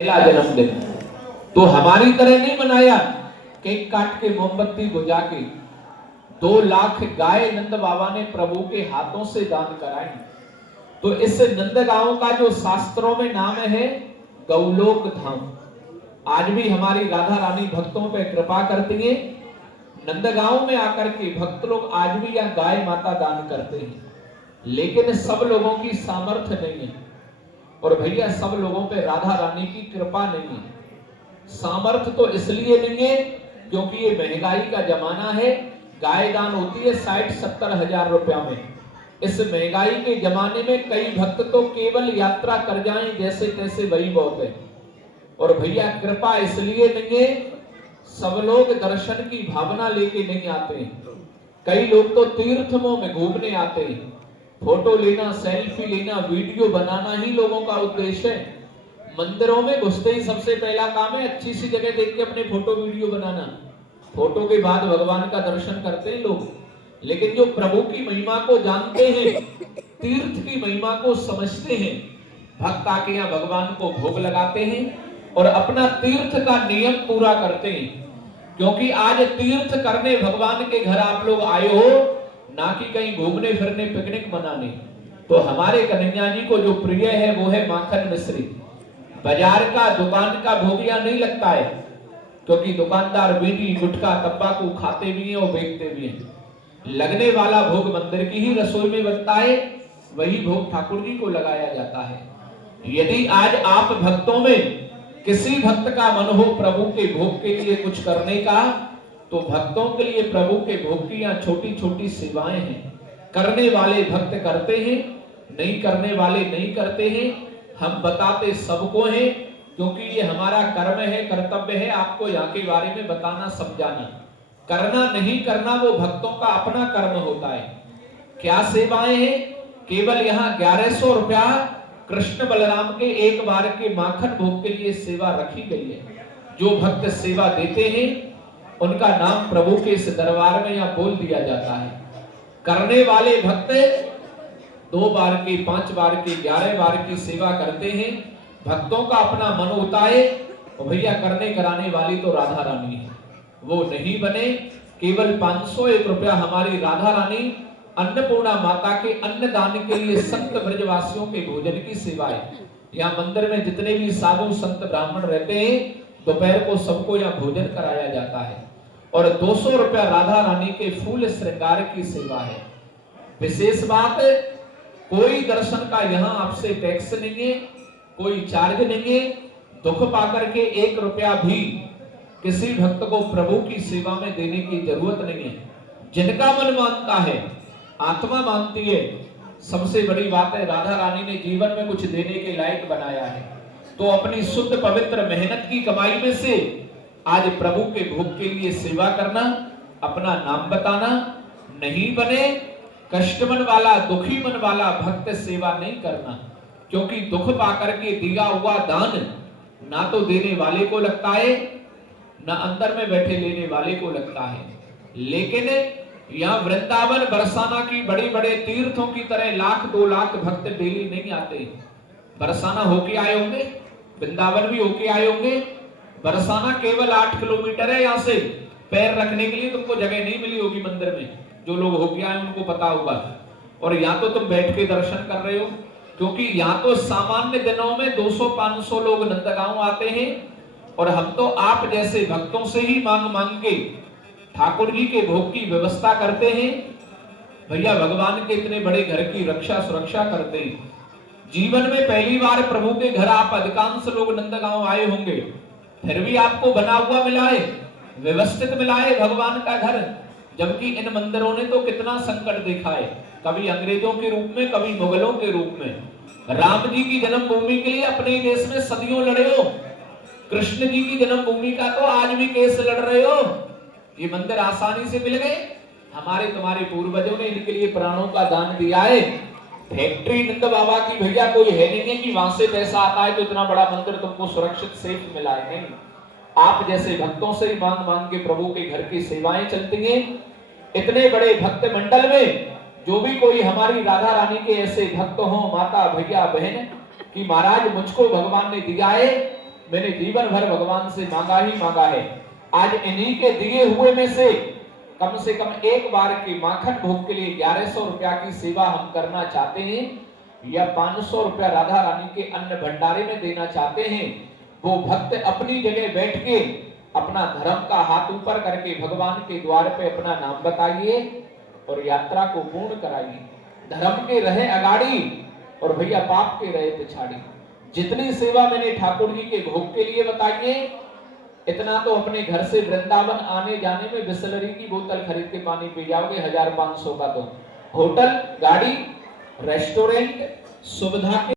पहला जन्मदिन तो हमारी तरह नहीं मनाया, केक काट के मोमबत्ती बुझा के। 2 लाख गाय नंद बाबा ने प्रभु के हाथों से दान कराई। तो इस नंदगांव का जो शास्त्रों में नाम है गौलोक धाम। आज भी हमारी राधा रानी भक्तों पे कृपा करती है। नंदगांव में आकर के भक्त लोग आज भी यहाँ गाय माता दान करते हैं, लेकिन सब लोगों की सामर्थ्य नहीं है। और भैया सब लोगों पे राधा रानी की कृपा नहीं है। सामर्थ्य तो इसलिए नहीं है क्योंकि ये महंगाई का जमाना है। गाय दान होती है 60-70 हजार रुपया में। इस महंगाई के जमाने में कई भक्त तो केवल यात्रा कर जाएं जैसे तैसे वही बहुत है। और भैया कृपा इसलिए नहीं है, सब लोग दर्शन की भावना लेके नहीं आते। कई लोग तो तीर्थों में घूमने आते हैं, फोटो लेना, सेल्फी लेना, वीडियो बनाना ही लोगों का उद्देश्य है। मंदिरों में घुसते ही सबसे पहला काम है अच्छी सी जगह देख के अपने फोटो वीडियो बनाना। फोटो के बाद भगवान का दर्शन करते हैं लोग। लेकिन जो प्रभु की महिमा को जानते हैं, तीर्थ की महिमा को समझते हैं, भक्त आके यहाँ भगवान को भोग लगाते हैं और अपना तीर्थ का नियम पूरा करते हैं। क्योंकि आज तीर्थ करने भगवान के घर आप लोग आए हो, ना कि कहीं घूमने फिरने पिकनिक मनाने। तो हमारे कन्हैया जी को जो प्रिय है वो है माखन मिश्री। बाजार का दुकान का भोग यहाँ नहीं लगता है, क्योंकि दुकानदार बीड़ी गुटखा तंबाकू खाते भी हैं और बेचते भी हैं। लगने वाला भोग मंदिर की ही रसोई में बनता है, वही भोग ठाकुर जी को लगाया जाता है। यदि आज आप भक्तों में किसी भक्त का मन हो प्रभु के भोग के लिए कुछ करने का, तो भक्तों के लिए प्रभु के भोग की यहाँ छोटी छोटी सेवाएं हैं। करने वाले भक्त करते हैं, नहीं करने वाले नहीं करते हैं। हम बताते सबको हैं, क्योंकि ये हमारा कर्म है, कर्तव्य है आपको यहाँ के बारे में बताना, समझाना। करना नहीं करना वो भक्तों का अपना कर्म होता है। क्या सेवाएं हैं? केवल यहाँ 1100 रुपया कृष्ण बलराम के एक बार के माखन भोग के लिए सेवा रखी गई है। जो भक्त सेवा देते हैं उनका नाम प्रभु के इस दरबार में यहाँ बोल दिया जाता है। करने वाले भक्त 2 बार की, 5 बार की, 11 बार की सेवा करते हैं। भक्तों का अपना मन होता है। और भैया करने कराने वाली तो राधा रानी है, वो नहीं बने। केवल 501 रुपया हमारी राधा रानी अन्नपूर्णा माता के अन्नदान के लिए संत ब्रजवासियों के भोजन की सेवा है। यहाँ मंदिर में जितने भी साधु संत ब्राह्मण रहते हैं, दोपहर को सबको यहाँ भोजन कराया जाता है। और 200 रुपया राधा रानी के फूल श्रृंगार की सेवा है। विशेष बात, कोई दर्शन का यहाँ आपसे टैक्स नहीं है, कोई चार्ज नहीं है। दुख पाकर के 1 रुपया भी किसी भक्त को प्रभु की सेवा में देने की जरूरत नहीं है। जिनका मन मानता है, आत्मा मानती है। सबसे बड़ी बात है, राधा रानी ने जीवन में कुछ देने के लायक बनाया है, तो अपनी शुद्ध पवित्र मेहनत की कमाई में से आज प्रभु के भोग के लिए सेवा करना, अपना नाम बताना। नहीं बने कष्ट मन वाला, दुखी मन वाला भक्त सेवा नहीं करना, क्योंकि दुख पाकर के दिया हुआ दान ना तो देने वाले को लगता है, ना अंदर में बैठे लेने वाले को लगता है। लेकिन यहाँ वृंदावन बरसाना की बड़े बड़े तीर्थों की तरह 1-2 लाख भक्त डेली नहीं आते। बरसाना होके आए होंगे, वृंदावन भी होके आए होंगे। बरसाना केवल 8 किलोमीटर है यहाँ से। पैर रखने के लिए तुमको जगह नहीं मिली होगी मंदिर में, जो लोग होके आए उनको पता होगा। और यहाँ तो तुम बैठ के दर्शन कर रहे हो, क्योंकि यहाँ तो सामान्य दिनों में 200-500 लोग नंदगांव आते हैं। और हम तो आप जैसे भक्तों से ही मांग मांग के ठाकुर जी के भोग की व्यवस्था करते हैं। भैया भगवान के इतने बड़े घर की रक्षा सुरक्षा करते हैं। जीवन में पहली बार प्रभु के घर आप अधिकांश लोग नंदगांव आए होंगे, फिर भी आपको बना हुआ मिला है, व्यवस्थित मिला है भगवान का घर। जबकि इन मंदिरों ने तो कितना संकट देखा है, कभी अंग्रेजों के रूप में, कभी मुगलों के रूप में। राम जी की जन्मभूमि के लिए अपने देश में सदियों लड़े हो, कृष्ण जी की जन्मभूमि का तो आज भी केस लड़ रहे हो। ये मंदिर आसानी से मिल गए? हमारे तुम्हारे पूर्वजों ने इनके लिए प्राणों का दान दिया है। फैक्ट्री नंद बाबा की भैया कोई है नहीं है कि वहां से पैसा आता है तो इतना बड़ा मंदिर तुमको सुरक्षित सेफ मिला है। नहीं, आप जैसे भक्तों से ही मांग मांग के प्रभु के घर की सेवाएं चलती हैं। इतने बड़े भक्त मंडल में जो भी कोई हमारी राधा रानी के ऐसे भक्त हो, माता भैया बहन, कि महाराज मुझको भगवान ने दिया है, मैंने जीवन भर भगवान से मांगा ही मांगा है। आज इन्हीं के दिए हुए में से कम एक बार के माखन भोग के लिए 1100 रुपया की सेवा हम करना चाहते हैं, या 500 रुपया राधा रानी के अन्न भंडारे में देना चाहते हैं। वो भक्त अपनी जगह बैठ के अपना धर्म का हाथ ऊपर करके भगवान के द्वार पे अपना नाम बताइए और यात्रा को पूर्ण कराइए। धर्म के रहे अगाड़ी और भैया पाप के रहे पिछाड़ी। जितनी सेवा मैंने ठाकुर जी के भोग के लिए बताइए, इतना तो अपने घर से वृंदावन आने जाने में बिसलरी की बोतल खरीद के पानी पी जाओगे 1500 का। तो होटल, गाड़ी, रेस्टोरेंट सुविधा के